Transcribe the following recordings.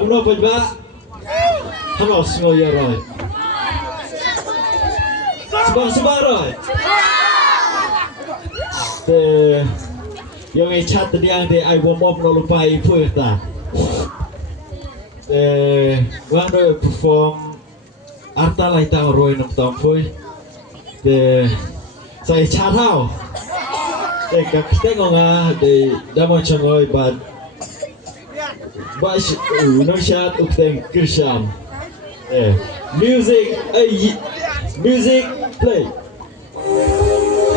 Cũng đâu phải bạ. Hắn học ngồi giờ rồi. Sebang rồi. Thì yang ai chat tadi yang thì ai warm up nó lupa phơi ta. Thì quang rồi perform arta lại tao rồi nông tông phơi. Thì saya chat hao. Thì các cái ngon thì Damon Shangoi but no shot of them Krisham. Music play.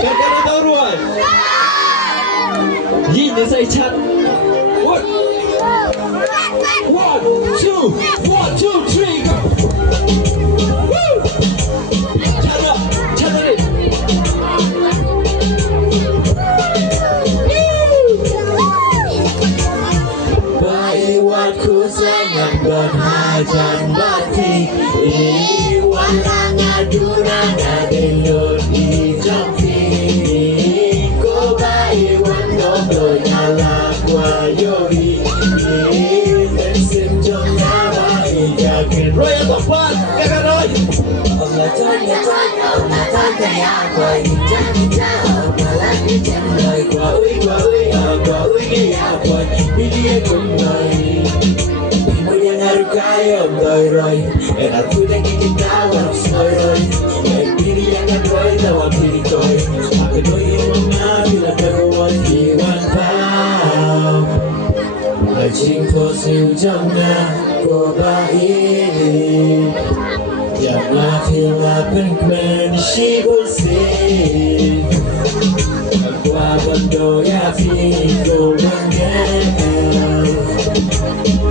Các bạn tahu rồi. Yin như say chat. One, two, 3, go. Woo! Chat it. Iwan ku sangat berhajat mati. Iwan ngadu ngadilur di jampi. Ko ba Iwan ngobrol nyala kuayori. Bensin jom nyawa ijakin. Roy atau pan, kakak Roy. Ông kaya quay jangan malah bicara lời qua ui nghe quay video cùng lời mỗi yang harus kaya đời rồi em đã vui đang kinh ta vào soi rồi em pilih yang kan rồi tao pilih tôi aku tôi yang mengambil keruan hiwan pau lời chinh phố siêu trong nga của ba ini yang lain si bersih Qua bando ya figo mangel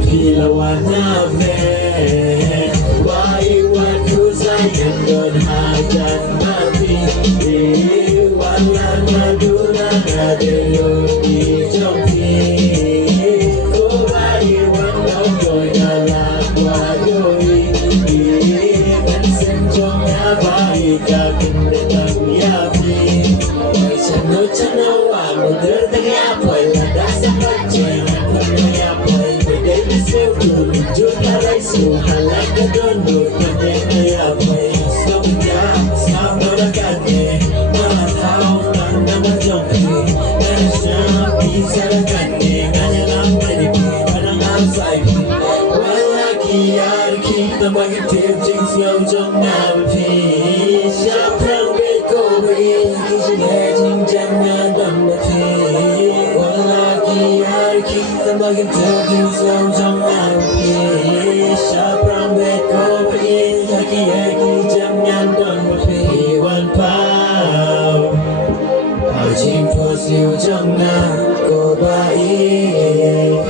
Pilawana ve Waiwan ku sayang don hajan mati Iwan maduna ngadelo di jompi Waiwan nongkoi galak wadoi Chano wa mudir dengan apa yang dasar macam punya apa yang besar tu juta raisu halak kedonu dengan apa semua kaki nama tahu nama jompi dan siapa serkan dengan nama di padang outside walaki yar kita bagi tiap siang jom nabi siapa beko ini jangan damati walaki yar kita bagi tiap siang jom nabi siapa beko ini jangan damati wan pau hao chim phố siêu trong na cô baik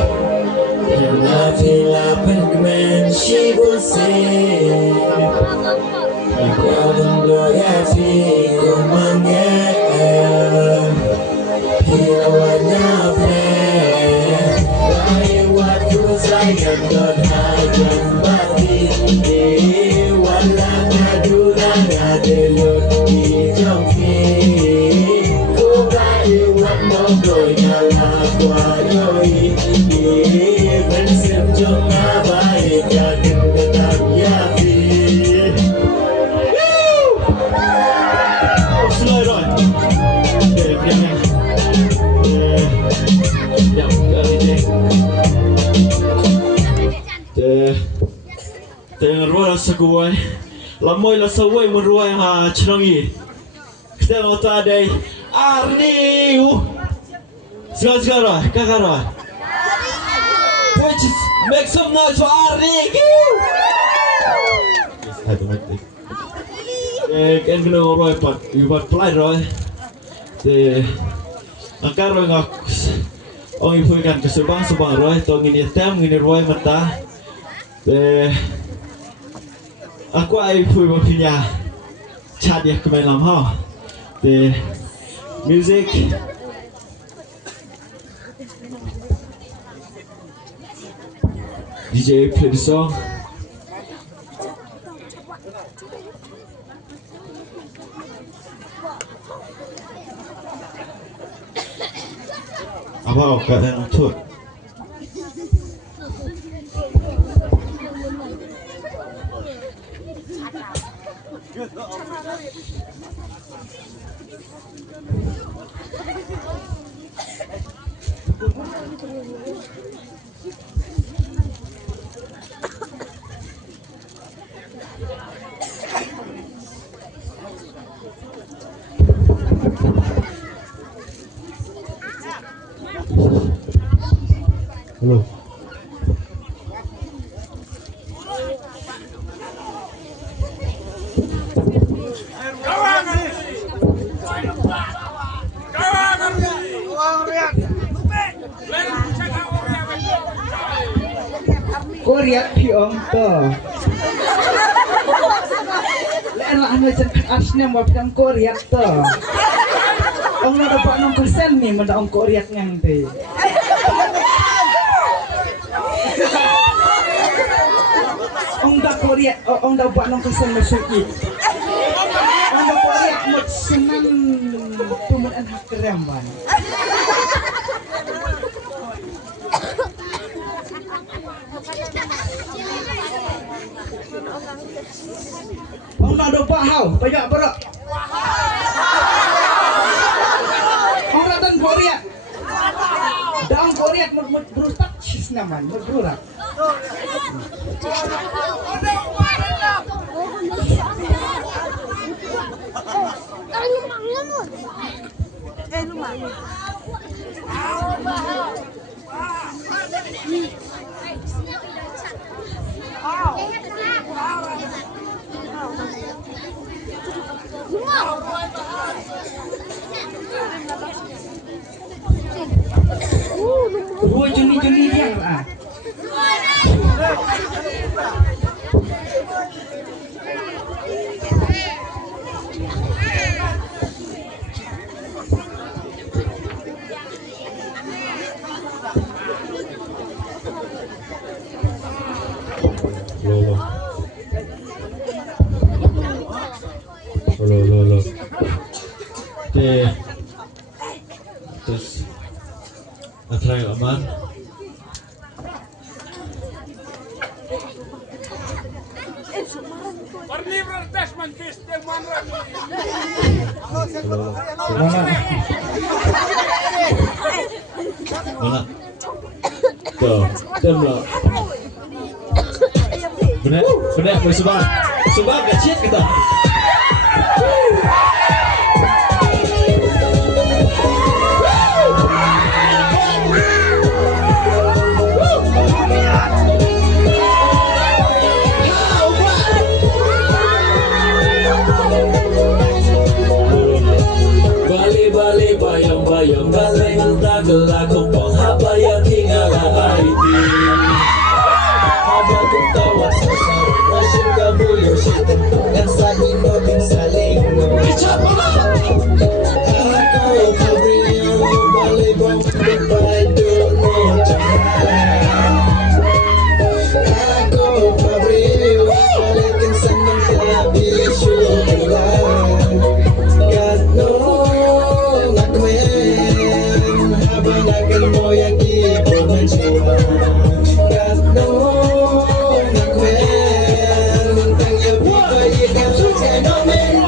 yang fila pengemen si busik Kau berdua fiku mangel Pilawanya play Lewat ku sayang dan hajan mati Walang ngadu ngadelur di jompi Ku baiwan nongkoi nyala kuayoi Bensin jom ngabai jakin tetap yapi Slow rồi. Để em nha. Dạo cái đi. Để rwai Shangoi. Làm môi là Shangoi muốn rwai ha Shongshit. Kita mau ta đây. Arniu. Sekarang rồi, kakak rồi. Please make some noise for Arni. Em cái đồ rồi bật play rồi thì angkat rồi ngọc ông ấy phơiกันcái sebang rồi tôi nghĩ tem nghĩ rồi mà ta thì aku ai phơi vào nhà chat ya kemain làm ha thì music DJ play the song. Apa keadaan untuk Halo. Korea piong to. Lain lah anu jangan asnya mau bilang Korea to. Ong nak dapat Nongkasen nih, mana ong Korea nganti. Ong dah Korea, ong dah buat Nongkasen masuk ini. Ong dah Korea mau senang tumun anak keremban. Ong dah dapat hau, banyak berak. Ong datang Korea. Daang Korea mau berutak sis naman, berurak. Juni dia lah. Lo. Terus try aman. Mana? Tuh, tembak. Benar, boleh sebab kecil kita. Bayang balai entah gelak kumpul apa yang tinggal haiti. Apa tu tahu sesat, masih kamu yang syaitan dan saling nobing saling. Bicara aku kabrio balai bang balai dono jangan. Aku kabrio balai kensan yang tiada syukuran. God knows. Mo yang ibu mencoba, God knows nak men, tanya bayi kan suka nomen.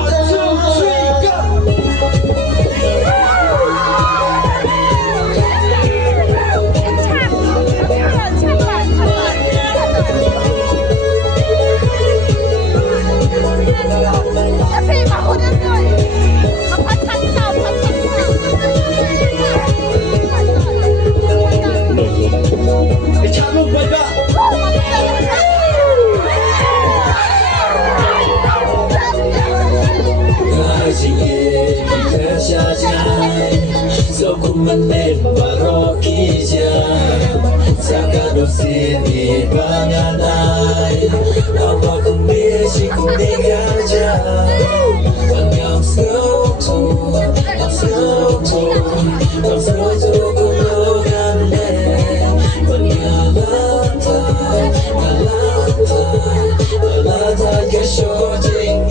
Sini banganai, apa kembali ku tinggal jauh. I'm slow to kunogan le. Ngalata kesojing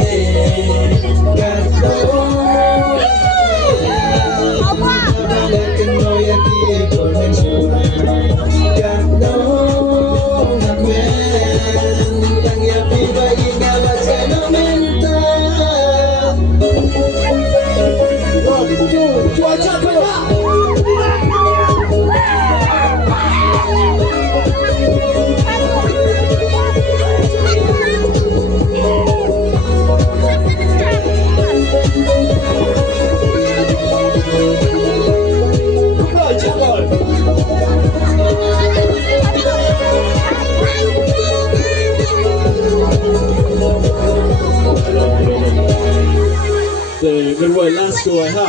rwai last rwai ha.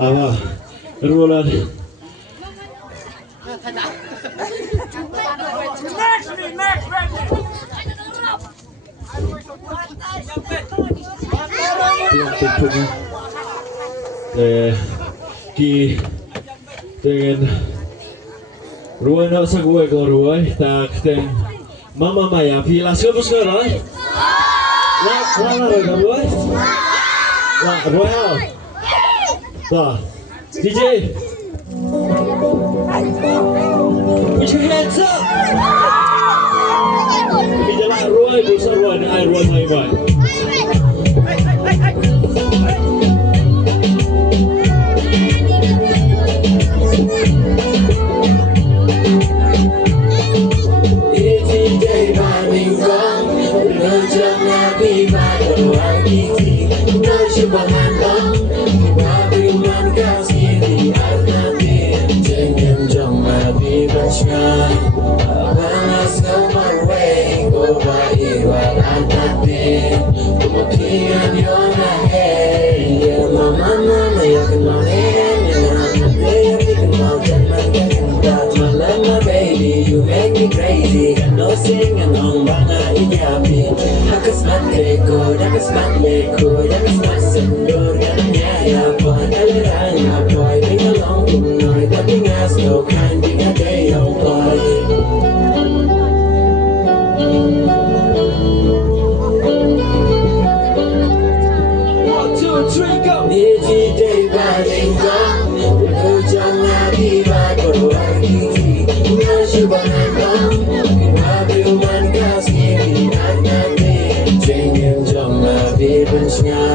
Apa? Rwai Ki dengan ruai nak saguai kau ruai tak ten mama maya pila siapa sekarang? Lah ruai lah ruai tak DJ put your hands up kita lah ruai bersama ruai dan air ruai mai. Crazy, got no singing on bana iyapi. Hakasmat leko, hakasmat leko, hakasmat sendur gananya ya boy. Aliranya boy, bring along kunoy, tapi ngas no kan binga kayo boy. 1, 2, 3, go. Niji day baling gong, ko jong abi ba ko arki. Nashubahan gong, everyone got skinny at nothing. Changing jong abi benchnya.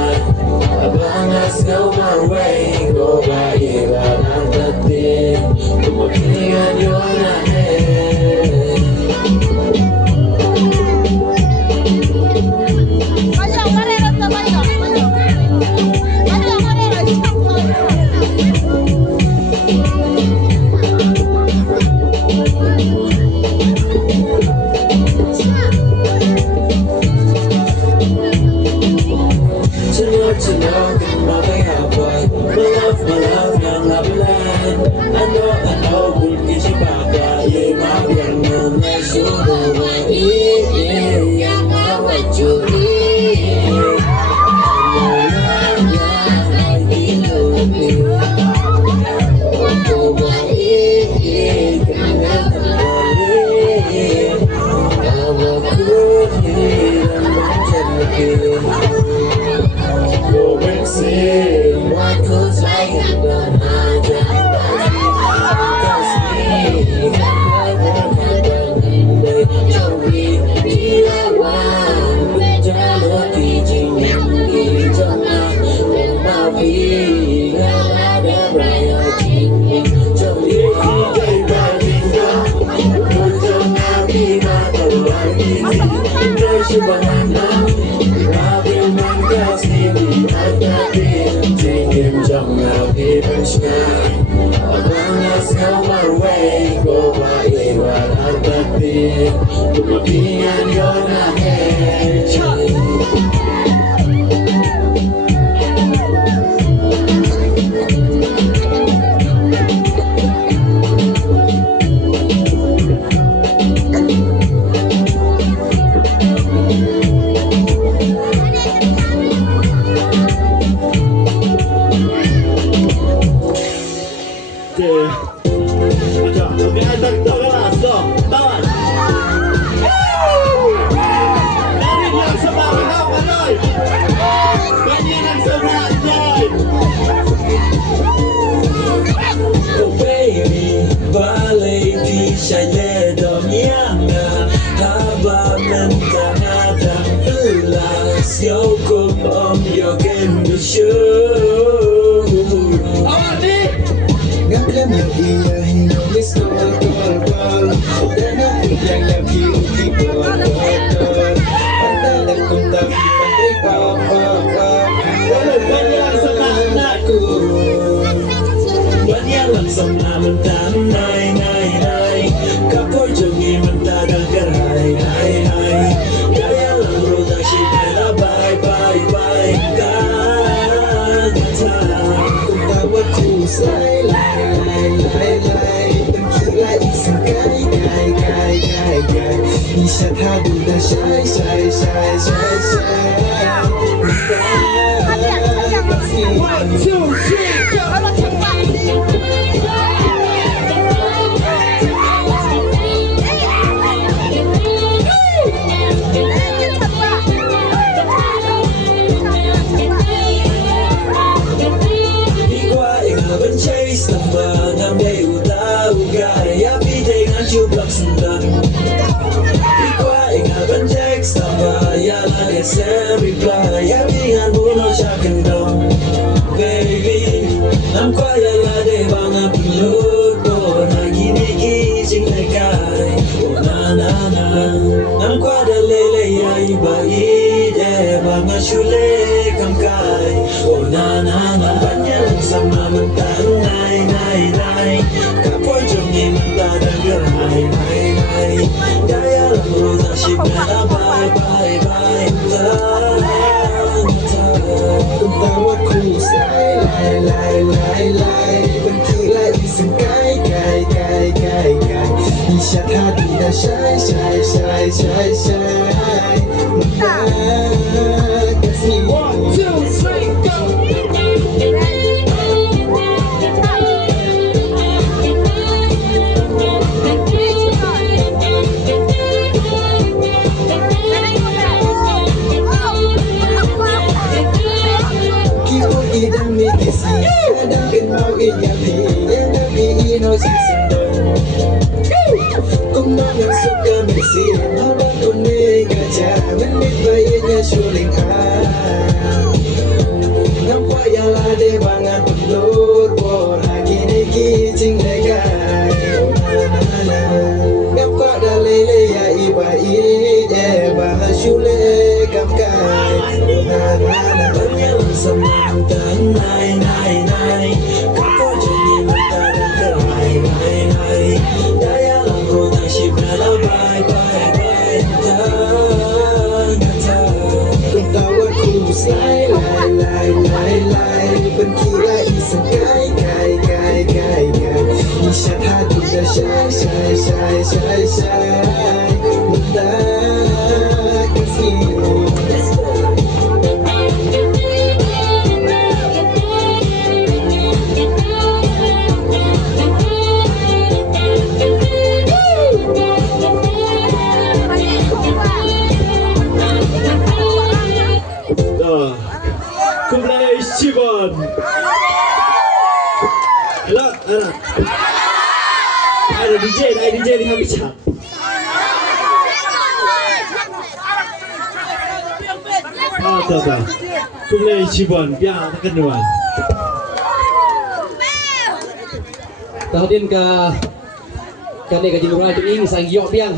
Abang as go my way, go by you at nothing. Kemungkinan you're not here. Kemungkinan you're not here. Bye bye. Isha hadi da shy shy shy shy shy 1 2 3 go ชูเล่กำกายโอ้นานานาบัญญัติสมามันตาไหนกับพ่อจงยิ่งมันตาดังกระไรได้ยาลังรู้จักชีวิตละบายตาตุ้มตาว่าคู่สายลายเป็นที่ไล่สังไก่อีชาท่าดีนะชายมันตา 1 2 3 go ดังมีที่สีดังเป็นเมาอีกอย่างพี่ดังมีอีโนซิสันโดก็มองยังสุกก็ไม่เสียเอาดังคนนี้ก็จะมันไม่ไปยังชูลิงอาน้ำควายลาเดบังอันปุ่นโลดบอลากินกิจริงเลยกันน้ำควายดาเลยาอีบาอีเอบาชูเลกับกายบัญญัติสมานตาไหนกับพ่อจะยิ่งมันตาดังกระไรได้ยาลังรู้จักชีวิตละบายตาตุ้มตาว่าคู่สายลายเป็นขี้ไล่สังไก่อีชาท่าดีจะชายมันตากระสีShibon lah ada DJ di habisah tak kumlei Shibon biar kenuan tahun ke kani kaji lurai tu ini sang yok biang